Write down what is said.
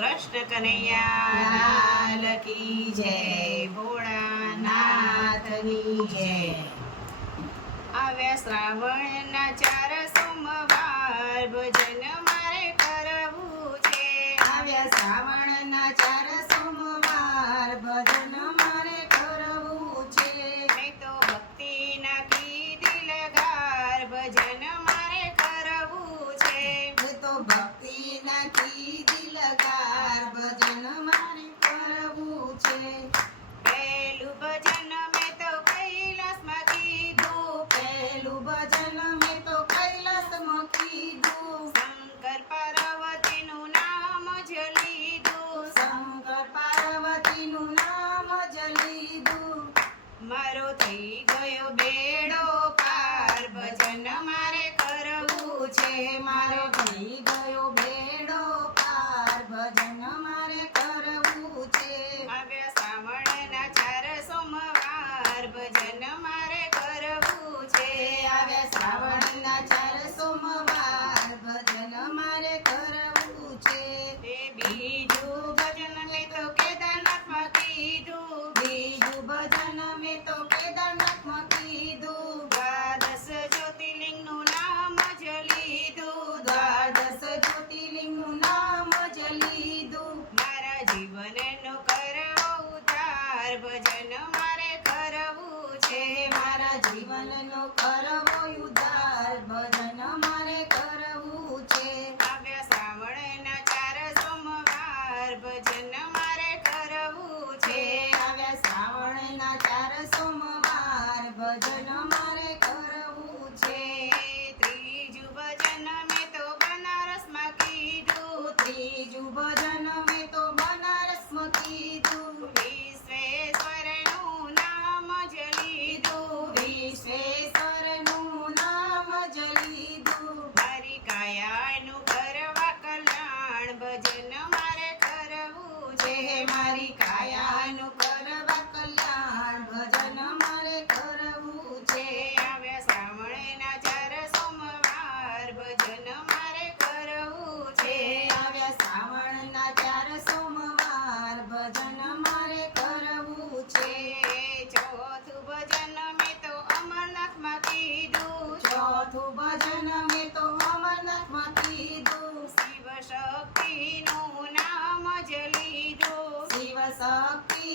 કૃષ્ણ કનૈયા લાલ કી જય, ભોળાનાથની જય. આવ્યા શ્રાવણના 4 સોમવાર, ભજન મારે કરવું છે. આવ્યા શ્રાવણના 4 સોમવાર, ભજન મારે કરવું છે. મેં તો ભક્તિના કીધી લગાર, ભજન મારે કરવું છે. મેં તો ભક્તિના કીધી લગાર, ભજન મારે કરવું છે. પહેલું ભજન મેં તો કૈલાસમાં કીધું, પહેલું ભજન મેં તો કૈલાસમાં કીધું. શંકર પાર્વતીનું નામ જ લીધું, શંકર પાર્વતીનું નામ જ લીધું. મારો થઈ ગયો બેડો પાર, ભજન મારે કરવું છે. મારો થઈ ગયો બેડો પાર, ભજન મારે કરવું છે. આવ્યા શ્રાવણના 4 સોમવાર, ભજન મારે કરવું છે. આવ્યા શ્રાવણના 4 સોમવાર, ભજન મારે કરવું છે. એ બીજું ભજન મેં તો કેદારનાથમાં કીધું, બીજું ભજન મેં તો કેદારનાથમાં કીધું. દ્વાદશ જ્યોતિર્લિંગનું નામ જ લીધું, દ્વાદશ જ્યોતિર્લિંગનું નામ જ લીધું. મારા જીવનનો કરવો ઉદ્ધાર, ભજન મારે કરવું છે. મારા જીવનનો કરવો ઉદ્ધાર, ભજન મારે કરવું છે. આવ્યા શ્રાવણના 4 સોમવાર, ભજન મારે કરવું છે. આવ્યા શ્રાવણના 4 સોમવાર, ભજન મારે કરવું છે. ત્રીજું ભજન મેં તો બનારસમાં કીધું, ત્રીજું ભજન મેં તો બનારસમાં કીધું. વિશ્વેશ્વરનું નામ જ લીધું, વિશ્વેશ્વરનું નામ જ લીધું. મારી કાયાનું કરવા કલ્યાણ, ભજન મારે કરવું છે. મારી કાયાનું કરવા કલ્યાણ, ભજન મારે કરવું છે. આવ્યા શ્રાવણના 4 સોમવાર, ભજન મારે કરવું છે. આવ્યા શ્રાવણના 4 સોમવાર, ભજન મારે કરવું છે. ચોથું ભજન મેં તો અમરનાથમાં કીધું, ચોથું ભજન મેં તો અમરનાથમાં કીધું. શિવ શક્તિનું નામ જ લીધું, શિવ શક્તિ